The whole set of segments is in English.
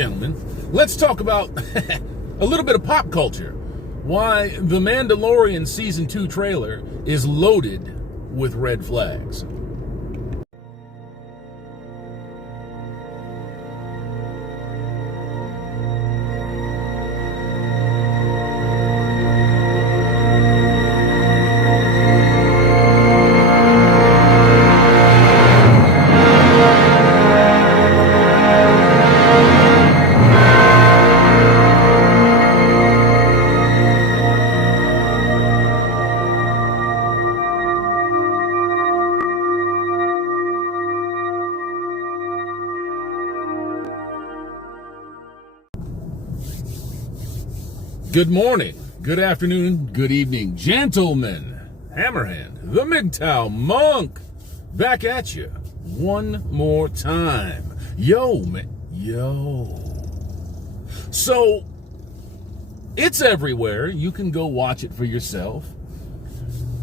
gentlemen, let's talk about a little bit of pop culture. Why the Mandalorian Season 2 trailer is loaded with red flags. Good morning, good afternoon, good evening, gentlemen. Hammerhand, the MGTOW monk, back at you one more time. Yo, man, yo. So, it's everywhere. You can go watch it for yourself.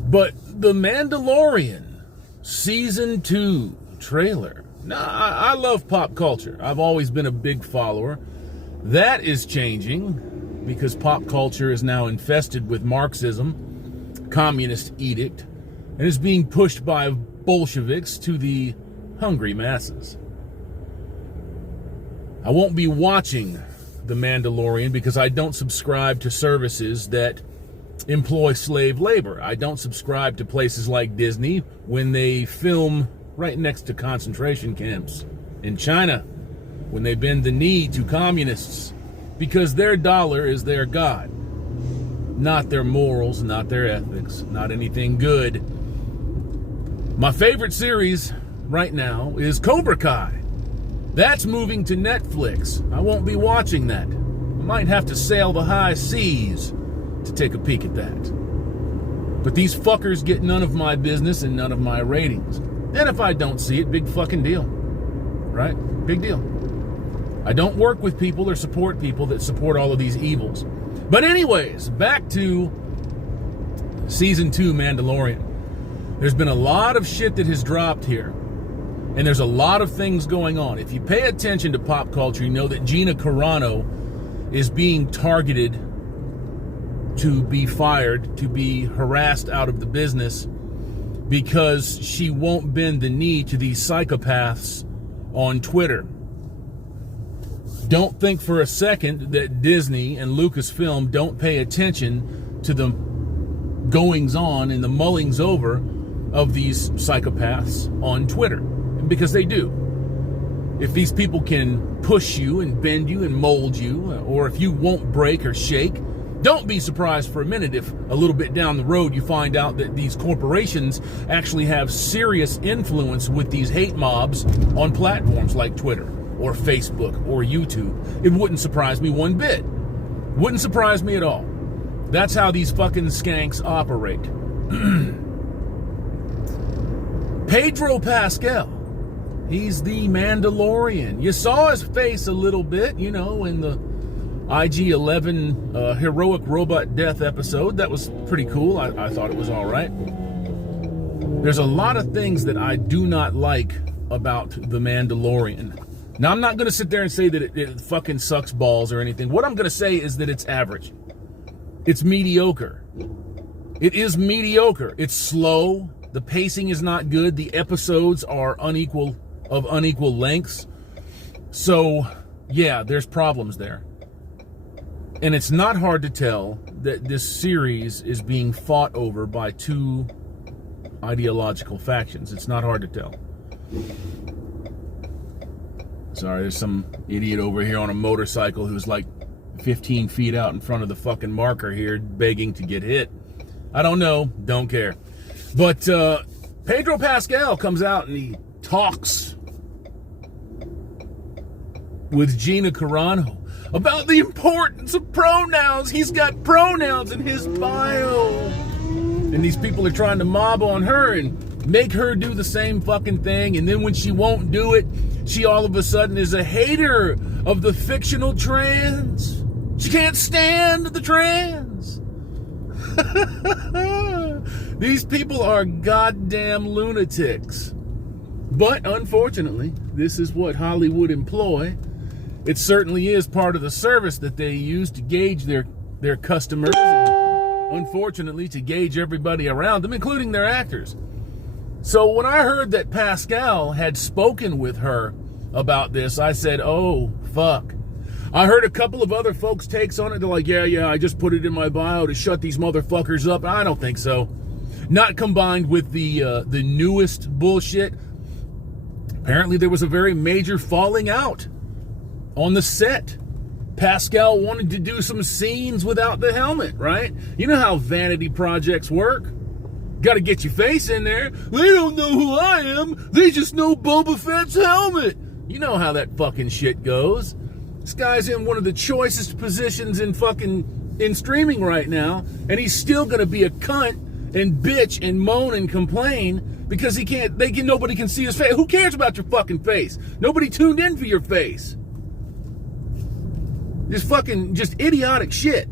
But the Mandalorian Season 2 trailer. Now, I love pop culture. I've always been a big follower. That is changing, because pop culture is now infested with Marxism, communist edict, and is being pushed by Bolsheviks to the hungry masses. I won't be watching The Mandalorian because I don't subscribe to services that employ slave labor. I don't subscribe to places like Disney when they film right next to concentration camps in China, when they bend the knee to communists, because their dollar is their God, not their morals, not their ethics, not anything good. My favorite series right now is Cobra Kai. That's moving to Netflix. I won't be watching that. I might have to sail the high seas to take a peek at that. But these fuckers get none of my business and none of my ratings. And if I don't see it, big fucking deal. Right? Big deal. I don't work with people or support people that support all of these evils. But anyways, back to Season 2 Mandalorian. There's been a lot of shit that has dropped here. And there's a lot of things going on. If you pay attention to pop culture, you know that Gina Carono is being targeted to be fired, to be harassed out of the business, because she won't bend the knee to these psychopaths on Twitter. Don't think for a second that Disney and Lucasfilm don't pay attention to the goings-on and the mullings over of these psychopaths on Twitter, because they do. If these people can push you and bend you and mold you, or if you won't break or shake, don't be surprised for a minute if a little bit down the road you find out that these corporations actually have serious influence with these hate mobs on platforms like Twitter or Facebook or YouTube. It wouldn't surprise me one bit. Wouldn't surprise me at all. That's how these fucking skanks operate. Pedro Pascal. He's the Mandalorian. You saw his face a little bit, you know, in the IG-11 heroic robot death episode. That was pretty cool. I thought it was all right. There's a lot of things that I do not like about the Mandalorian. Now, I'm not going to sit there and say that it fucking sucks balls or anything. What I'm going to say is that it's average. It's mediocre. It is mediocre. It's slow. The pacing is not good. The episodes are unequal lengths. So, yeah, there's problems there. And it's not hard to tell that this series is being fought over by two ideological factions. It's not hard to tell. Sorry, there's some idiot over here on a motorcycle who's like 15 feet out in front of the fucking marker here begging to get hit. I don't know. Don't care. But Pedro Pascal comes out and he talks with Gina Carono about the importance of pronouns. He's got pronouns in his bio. And these people are trying to mob on her and make her do the same fucking thing. And then when she won't do it, she all of a sudden is a hater of the fictional trans. She can't stand the trans. These people are goddamn lunatics. But unfortunately, this is what Hollywood employ. it certainly is part of the service that they use to gauge their customers, and unfortunately to gauge everybody around them, including their actors. So when I heard that Pascal had spoken with her about this, I said, oh, fuck. I heard a couple of other folks' takes on it. They're like, yeah, I just put it in my bio to shut these motherfuckers up. I don't think so. Not combined with the newest bullshit. Apparently there was a very major falling out on the set. Pascal wanted to do some scenes without the helmet, right? You know how vanity projects work. Got to get your face in there. They don't know who I am. They just know Boba Fett's helmet. You know how that fucking shit goes. This guy's in one of the choicest positions in streaming right now, and he's still going to be a cunt and bitch and moan and complain because nobody can see his face. Who cares about your fucking face? Nobody tuned in for your face. Just idiotic shit.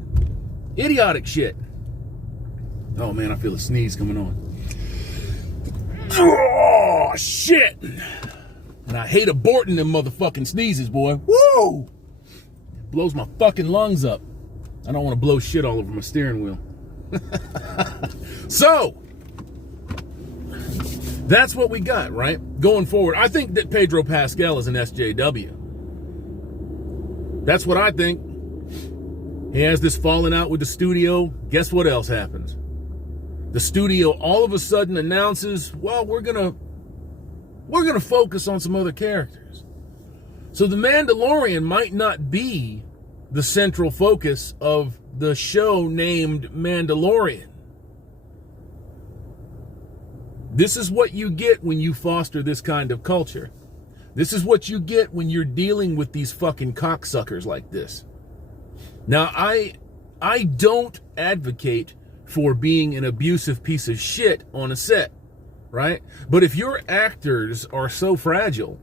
Idiotic shit. Oh man, I feel a sneeze coming on. Oh shit. And I hate aborting them motherfucking sneezes, boy. Woo! Blows my fucking lungs up. I don't want to blow shit all over my steering wheel. So, that's what we got, right? Going forward, I think that Pedro Pascal is an SJW. That's what I think. He has this falling out with the studio. Guess what else happens? The studio all of a sudden announces, well, we're gonna focus on some other characters. So the Mandalorian might not be the central focus of the show named Mandalorian. This is what you get when you foster this kind of culture. This is what you get when you're dealing with these fucking cocksuckers like this. Now, I don't advocate for being an abusive piece of shit on a set, right? But if your actors are so fragile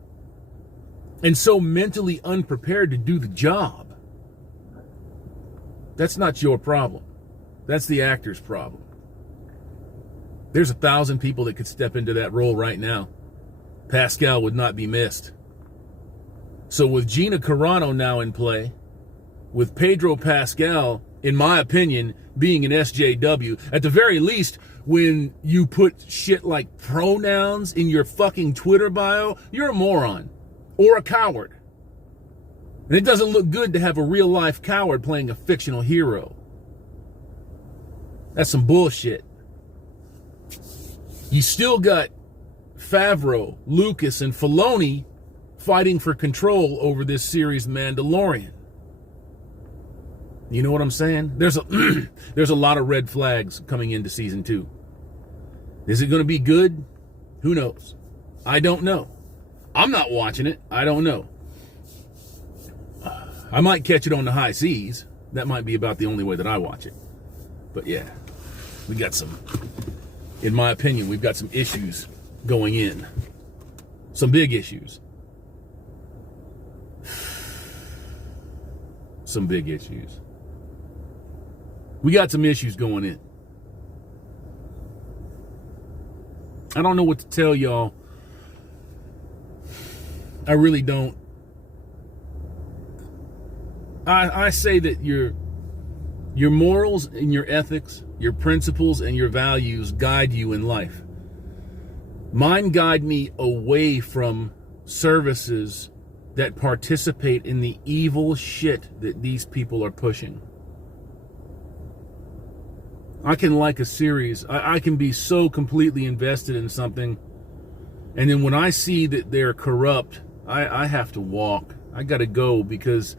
and so mentally unprepared to do the job, that's not your problem. That's the actor's problem. There's 1,000 people that could step into that role right now. Pascal would not be missed. So with Gina Carono now in play, with Pedro Pascal, in my opinion, being an SJW, at the very least, when you put shit like pronouns in your fucking Twitter bio, you're a moron or a coward. And it doesn't look good to have a real life coward playing a fictional hero. That's some bullshit. You still got Favreau, Lucas, and Filoni fighting for control over this series Mandalorian. You know what I'm saying? There's a lot of red flags coming into season 2. Is it going to be good? Who knows? I don't know. I'm not watching it. I don't know. I might catch it on the high seas. That might be about the only way that I watch it. But yeah, we got some, in my opinion, we've got some issues going in. Some big issues. Some big issues. We got some issues going in. I don't know what to tell y'all. I really don't. I say that your morals and your ethics, your principles and your values guide you in life. Mine guide me away from services that participate in the evil shit that these people are pushing. I can like a series. I can be so completely invested in something, and then when I see that they're corrupt, I have to walk. I gotta go, because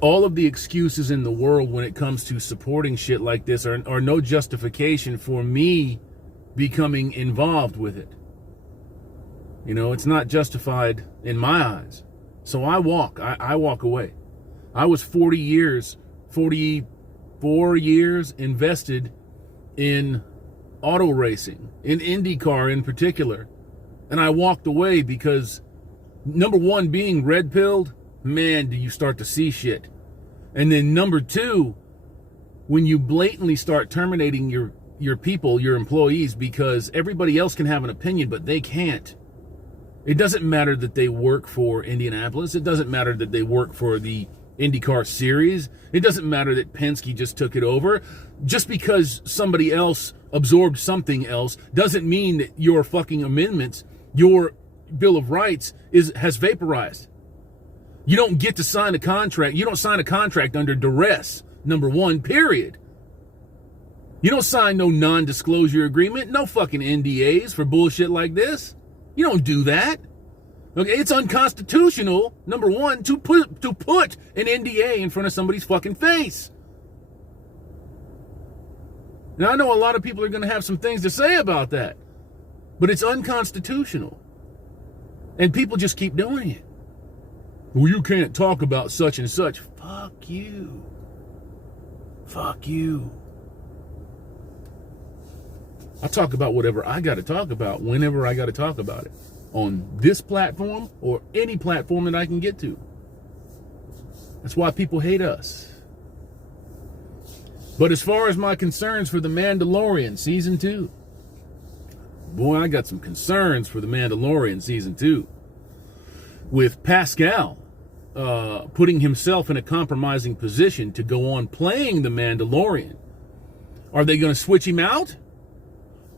all of the excuses in the world when it comes to supporting shit like this are no justification for me becoming involved with it. You know, it's not justified in my eyes. So I walk. I walk away. I was 44 years invested in auto racing, in IndyCar in particular. And I walked away because, number one, being red-pilled, man, do you start to see shit. And then number two, when you blatantly start terminating your people, your employees, because everybody else can have an opinion, but they can't. It doesn't matter that they work for Indianapolis. It doesn't matter that they work for the IndyCar series. It doesn't matter that Penske just took it over. Just because somebody else absorbed something else doesn't mean that your fucking amendments, your Bill of Rights has vaporized. You don't get to sign a contract. You don't sign a contract under duress, number one, period. You don't sign no non-disclosure agreement, no fucking NDAs for bullshit like this. You don't do that. Okay, it's unconstitutional, number one, to put an NDA in front of somebody's fucking face. Now, I know a lot of people are going to have some things to say about that, but it's unconstitutional. And people just keep doing it. Well, you can't talk about such and such. Fuck you. Fuck you. I talk about whatever I got to talk about whenever I got to talk about it. On this platform or any platform that I can get to. That's why people hate us. But as far as my concerns for The Mandalorian Season 2, boy, I got some concerns for The Mandalorian Season 2. With Pascal putting himself in a compromising position to go on playing The Mandalorian. Are they going to switch him out?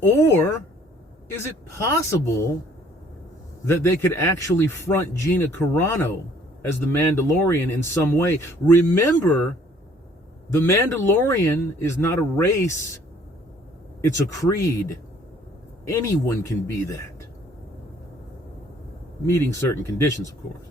Or is it possible that they could actually front Gina Carono as the Mandalorian in some way? Remember, the Mandalorian is not a race, it's a creed. Anyone can be that. Meeting certain conditions, of course.